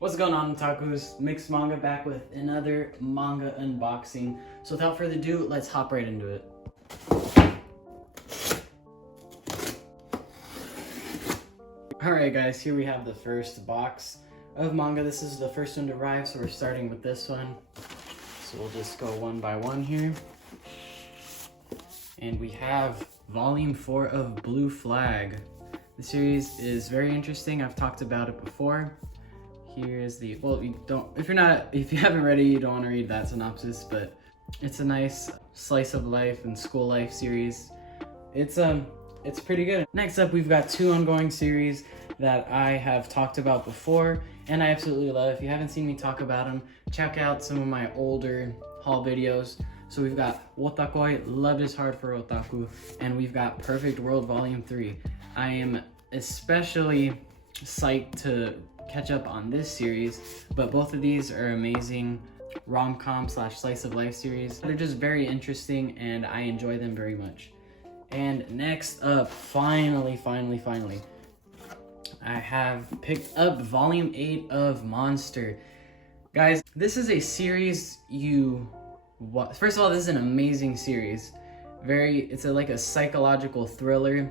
What's going on, otakus? Mixed Manga back with another manga unboxing. So without further ado, let's hop right into it. Alright guys, here we have the first box of manga. This is the first one to arrive, so we're starting with this one. So we'll just go one by one here. And we have Volume 4 of Blue Flag. The series is very interesting. I've talked about it before. Here is the, well, if you haven't read it, you don't want to read that synopsis, but it's a nice slice of life and school life series. It's pretty good. Next up, we've got two ongoing series that I have talked about before and I absolutely love. If you haven't seen me talk about them, check out some of my older haul videos. So we've got Wotakoi, Love is Hard for Otaku, and we've got Perfect World Volume 3. I am especially psyched to catch up on this series, but both of these are amazing rom-com / slice of life series. They're just very interesting and I enjoy them very much. And next up, finally, I have picked up Volume 8 of Monster. Guys, this is a series first of all, this is an amazing series. It's like a psychological thriller,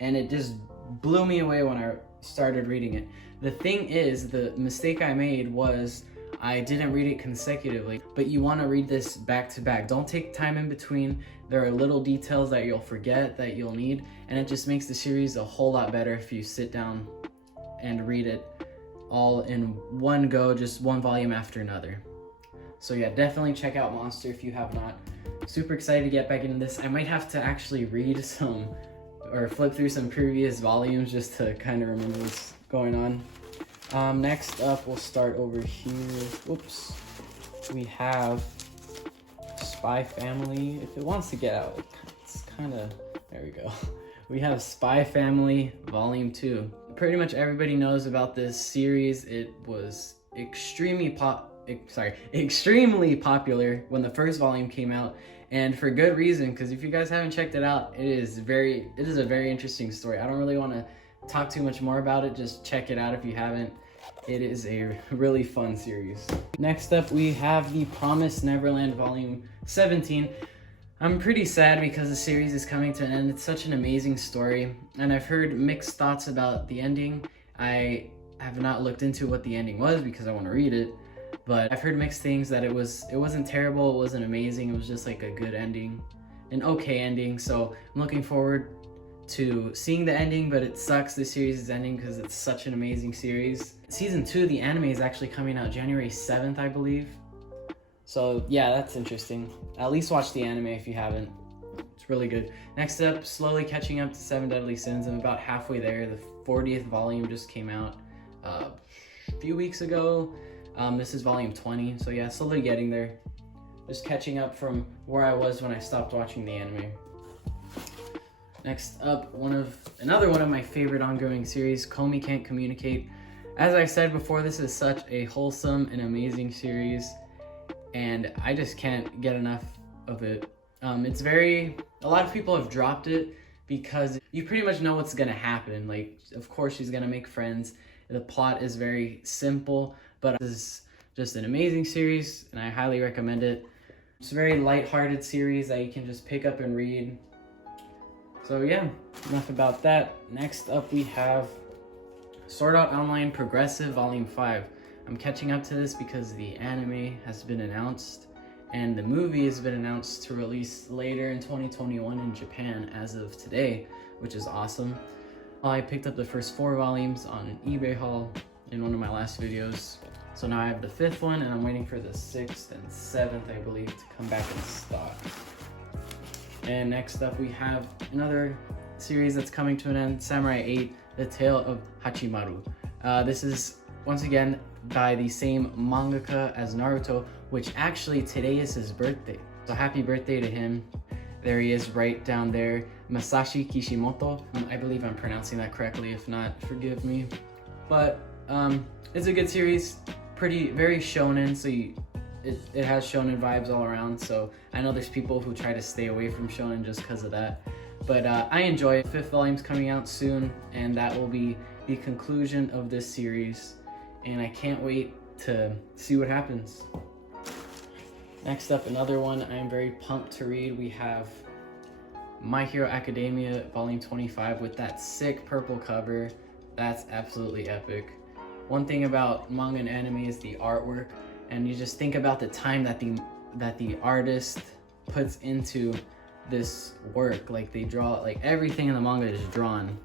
and it just blew me away when I started reading it. The thing is, the mistake I made was I didn't read it consecutively, but you want to read this back to back. Don't take time in between. There are little details that you'll forget that you'll need, and it just makes the series a whole lot better if you sit down and read it all in one go, just one volume after another. So yeah, definitely check out Monster if you have not. Super excited to get back into this. I might have to actually read some or flip through some previous volumes just to kind of remember what's going on. Next up, we'll start over here. Oops. We have Spy Family. If it wants to get out, it's kind of, there we go. We have Spy Family Volume 2. Pretty much everybody knows about this series. It was extremely popular when the first volume came out, and for good reason, because if you guys haven't checked it out, it is a very interesting story. I don't really want to talk too much more about it. Just check it out if you haven't. It is a really fun series. Next up, we have The Promised Neverland Volume 17. I'm pretty sad because the series is coming to an end. It's such an amazing story, and I've heard mixed thoughts about the ending. I have not looked into what the ending was because I want to read it, but I've heard mixed things, that it wasn't terrible, it wasn't amazing, it was just like a good ending, an okay ending. So I'm looking forward to seeing the ending, but it sucks the series is ending because it's such an amazing series. Season 2 of the anime is actually coming out January 7th, I believe. So yeah, that's interesting. At least watch the anime if you haven't. It's really good. Next up, slowly catching up to 7 Deadly Sins. I'm about halfway there. The 40th volume just came out a few weeks ago. This is volume 20, so yeah, slowly getting there. Just catching up from where I was when I stopped watching the anime. Next up, another one of my favorite ongoing series, Komi Can't Communicate. As I said before, this is such a wholesome and amazing series, and I just can't get enough of it. A lot of people have dropped it because you pretty much know what's gonna happen. Like, of course she's gonna make friends. The plot is very simple, but this is just an amazing series and I highly recommend it. It's a very light-hearted series that you can just pick up and read. So yeah, enough about that. Next up, we have Sword Art Online Progressive Volume 5. I'm catching up to this because the anime has been announced and the movie has been announced to release later in 2021 in Japan as of today, which is awesome. I picked up the first 4 volumes on an eBay haul in one of my last videos. So now I have the 5th one and I'm waiting for the 6th and 7th, I believe, to come back in stock. And next up, we have another series that's coming to an end, Samurai 8, The Tale of Hachimaru. This is, once again, by the same mangaka as Naruto, which actually today is his birthday. So happy birthday to him. There he is right down there, Masashi Kishimoto. I believe I'm pronouncing that correctly. If not, forgive me. But it's a good series, very shonen, so it has shonen vibes all around. So I know there's people who try to stay away from shonen just because of that. But I enjoy it. 5th volume's coming out soon, and that will be the conclusion of this series. and I can't wait to see what happens. Next up, another one I'm very pumped to read. We have My Hero Academia Volume 25 with that sick purple cover. That's absolutely epic. One thing about manga and anime is the artwork, and you just think about the time that the artist puts into this work. Like they draw, like everything in the manga is drawn,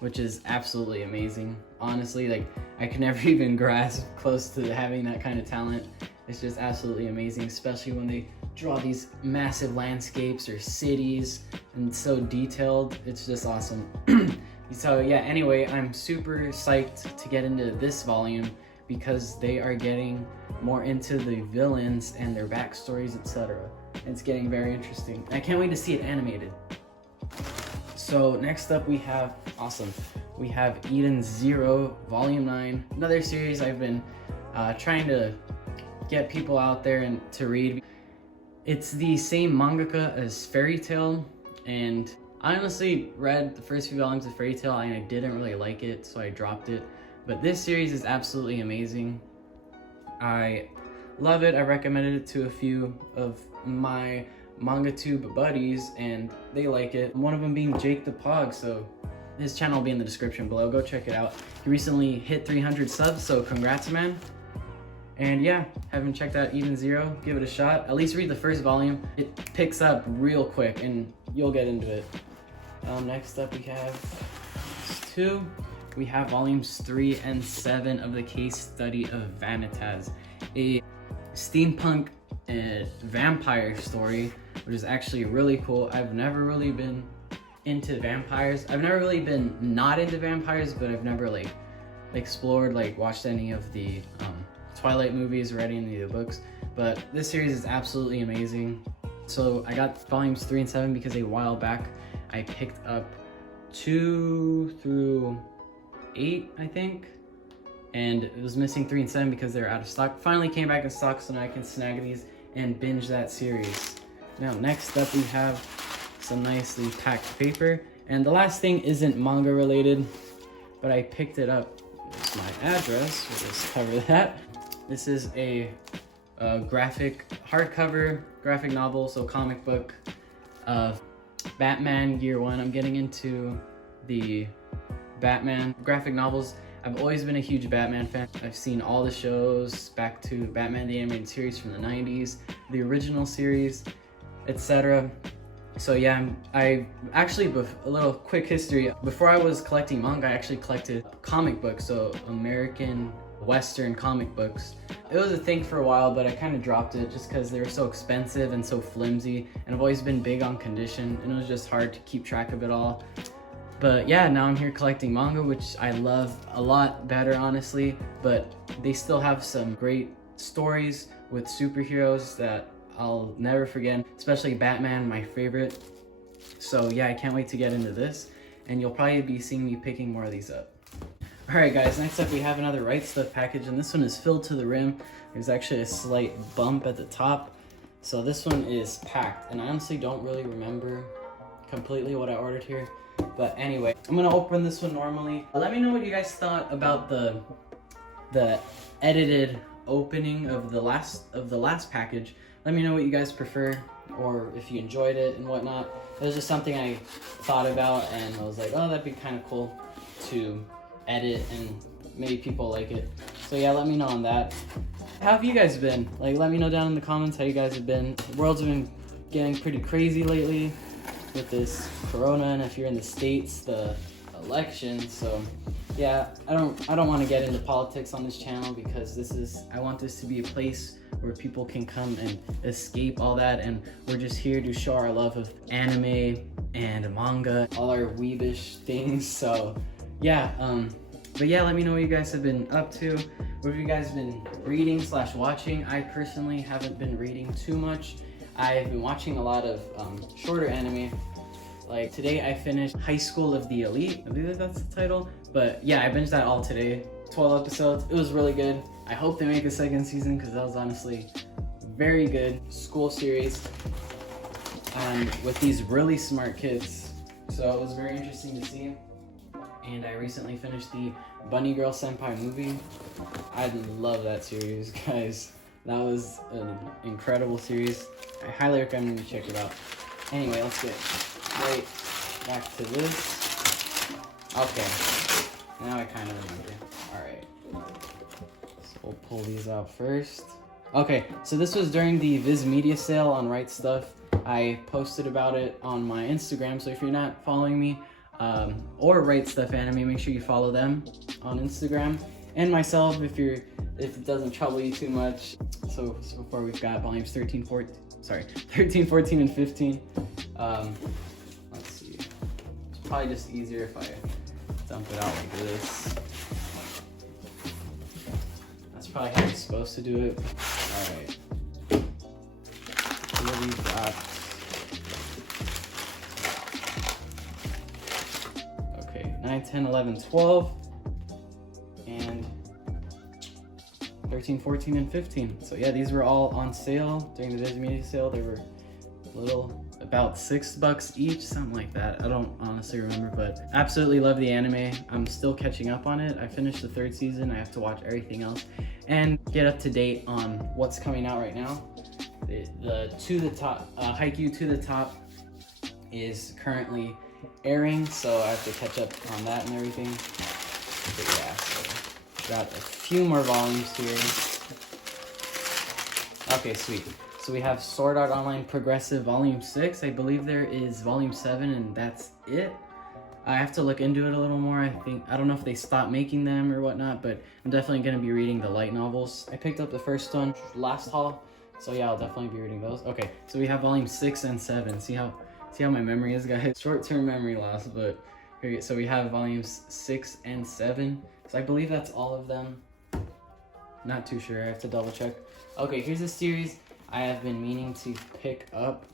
which is absolutely amazing. Honestly, like I could never even grasp close to having that kind of talent. It's just absolutely amazing, especially when they draw these massive landscapes or cities and so detailed. It's just awesome. So yeah, anyway, I'm super psyched to get into this volume because they are getting more into the villains and their backstories, etc. It's getting very interesting. I can't wait to see it animated. So next up we have Eden Zero Volume 9, another series I've been trying to get people out there and to read. It's the same mangaka as Fairy Tail, and I honestly read the first few volumes of Fairy Tail and I didn't really like it, so I dropped it. But this series is absolutely amazing. I love it. I recommended it to a few of my MangaTube buddies and they like it. One of them being Jake the Pog, so his channel will be in the description below. Go check it out. He recently hit 300 subs, so congrats, man. And yeah, haven't checked out Eden Zero, give it a shot. At least read the first volume. It picks up real quick and you'll get into it. Next up we have two. We have volumes 3 and 7 of the case study of Vanitas, a steampunk vampire story, which is actually really cool. I've never really been into vampires. I've never really been not into vampires, but I've never like explored, like watched any of the Twilight movies, read any of the books, but this series is absolutely amazing. So I got volumes 3 and 7 because a while back I picked up 2 through 8, I think, and it was missing 3 and 7 because they're out of stock. Finally came back in stock, so now I can snag these and binge that series. Now next up we have some nicely packed paper, and the last thing isn't manga related, but I picked it up. There's my address, we'll just cover that. This is a graphic hardcover graphic novel, so comic book of Batman Year 1. I'm getting into the Batman graphic novels. I've always been a huge Batman fan. I've seen all the shows back to Batman the Animated Series from the 90s, the original series, etc. So yeah, I actually, a little quick history. Before I was collecting manga, I actually collected comic books, so American Western comic books. It was a thing for a while, but I kind of dropped it just because they were so expensive and so flimsy, and I've always been big on condition, and it was just hard to keep track of it all. But yeah, now I'm here collecting manga, which I love a lot better, honestly, but they still have some great stories with superheroes that I'll never forget, especially Batman, my favorite. So yeah, I can't wait to get into this, and you'll probably be seeing me picking more of these up. Alright guys, next up we have another RightStuf package, and this one is filled to the rim. There's actually a slight bump at the top. So this one is packed, and I honestly don't really remember completely what I ordered here. But anyway, I'm gonna open this one normally. Let me know what you guys thought about the edited opening of the last package. Let me know what you guys prefer, or if you enjoyed it and whatnot. It was just something I thought about, and I was like, oh, that'd be kind of cool to edit, and maybe people like it. So yeah, let me know on that. How have you guys been? Like, let me know down in the comments how you guys have been. The world's been getting pretty crazy lately with this corona, and if you're in the States, the election. So yeah, I don't want to get into politics on this channel, because I want this to be a place where people can come and escape all that, and we're just here to show our love of anime and manga, all our weebish things. So yeah, but yeah, let me know what you guys have been up to. What have you guys been reading / watching? I personally haven't been reading too much. I've been watching a lot of shorter anime. Like today I finished High School of the Elite. I believe that's the title. But yeah, I binged that all today. 12 episodes. It was really good. I hope they make a second season, because that was honestly very good school series, and with these really smart kids. So it was very interesting to see. And I recently finished the Bunny Girl Senpai movie. I love that series, guys. That was an incredible series. I highly recommend you check it out. Anyway, let's get right back to this. Okay, now I kind of remember. Alright, so we'll pull these out first. Okay, so this was during the Viz Media sale on RightStuf. I posted about it on my Instagram, so if you're not following me, or RightStuf Anime, make sure you follow them on Instagram. And myself, if it doesn't trouble you too much. So far we've got volumes 13, 14, and 15. Let's see. It's probably just easier if I dump it out like this. That's probably how you're supposed to do it. Alright. Here we've got, okay, 9, 10, 11, 12, and 13, 14, and 15. So yeah, these were all on sale during the Viz Media sale. They were about $6 each, something like that. I don't honestly remember, but absolutely love the anime. I'm still catching up on it. I finished the 3rd season. I have to watch everything else and get up to date on what's coming out right now. The To the Top, Haikyuu To the Top is currently airing, so I have to catch up on that and everything. But yeah, so got a few more volumes here. Okay, sweet. So we have Sword Art Online Progressive Volume 6. I believe there is Volume 7 and that's it. I have to look into it a little more. I don't know if they stopped making them or whatnot, but I'm definitely going to be reading the light novels. I picked up the first one last haul, so yeah, I'll definitely be reading those. Okay, so we have Volume 6 and 7. See how my memory is, guys? Short-term memory loss, but here we go. So we have Volumes 6 and 7. So I believe that's all of them. Not too sure, I have to double check. Okay, here's a series I have been meaning to pick up.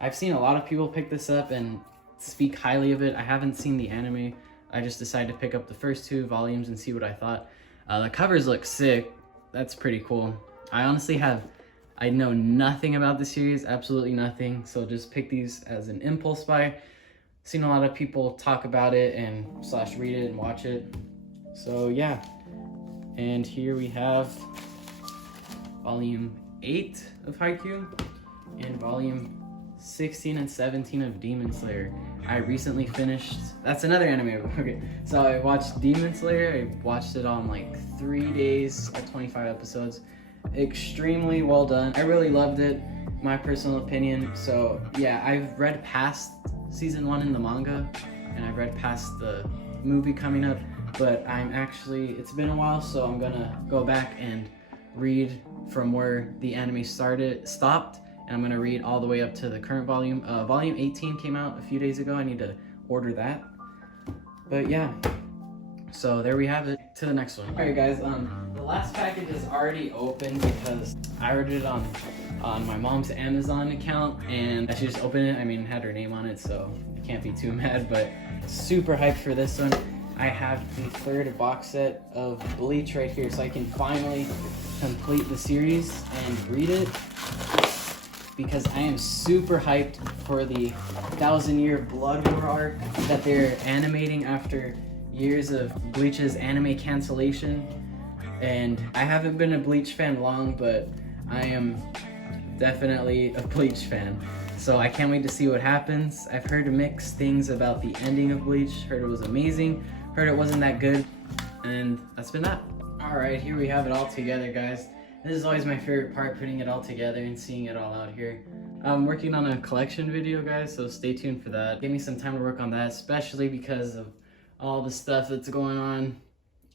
I've seen a lot of people pick this up and speak highly of it. I haven't seen the anime. I just decided to pick up the first 2 volumes and see what I thought. The covers look sick. That's pretty cool. I know nothing about the series, absolutely nothing. So just pick these as an impulse buy. Seen a lot of people talk about it and / read it and watch it. So yeah. And here we have Volume 8 of Haikyuu and Volume 16 and 17 of Demon Slayer. I recently finished, that's another anime. Okay, so I watched Demon Slayer. I watched it on like 3 days at 25 episodes. Extremely well done. I really loved it, my personal opinion. So yeah, I've read past season 1 in the manga and I've read past the movie coming up, but it's been a while, so I'm gonna go back and read from where the anime stopped, and I'm gonna read all the way up to the current volume. Volume 18 came out a few days ago. I need to order that. But yeah, so there we have it. To the next one. All right, guys. The last package is already open because I ordered it on my mom's Amazon account, and she just opened it. I mean, it had her name on it, so I can't be too mad. But super hyped for this one. I have the 3rd box set of Bleach right here, so I can finally complete the series and read it, because I am super hyped for the 1000-year Blood War arc that they're animating after years of Bleach's anime cancellation. And I haven't been a Bleach fan long, but I am definitely a Bleach fan. So I can't wait to see what happens. I've heard mixed things about the ending of Bleach. Heard it was amazing, heard it wasn't that good, and that's been that. Alright, here we have it all together, guys. This is always my favorite part, putting it all together and seeing it all out here. I'm working on a collection video, guys, so stay tuned for that. Give me some time to work on that, especially because of all the stuff that's going on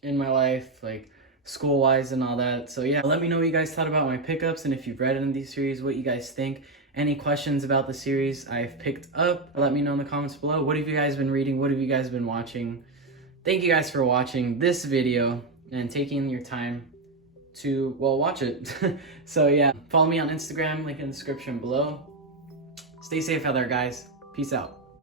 in my life, like school-wise and all that. So yeah, let me know what you guys thought about my pickups, and if you've read any of these series, what you guys think. Any questions about the series I've picked up, let me know in the comments below. What have you guys been reading? What have you guys been watching? Thank you guys for watching this video and taking your time to, well, watch it. So yeah, follow me on Instagram, link in the description below. Stay safe out there, guys. Peace out.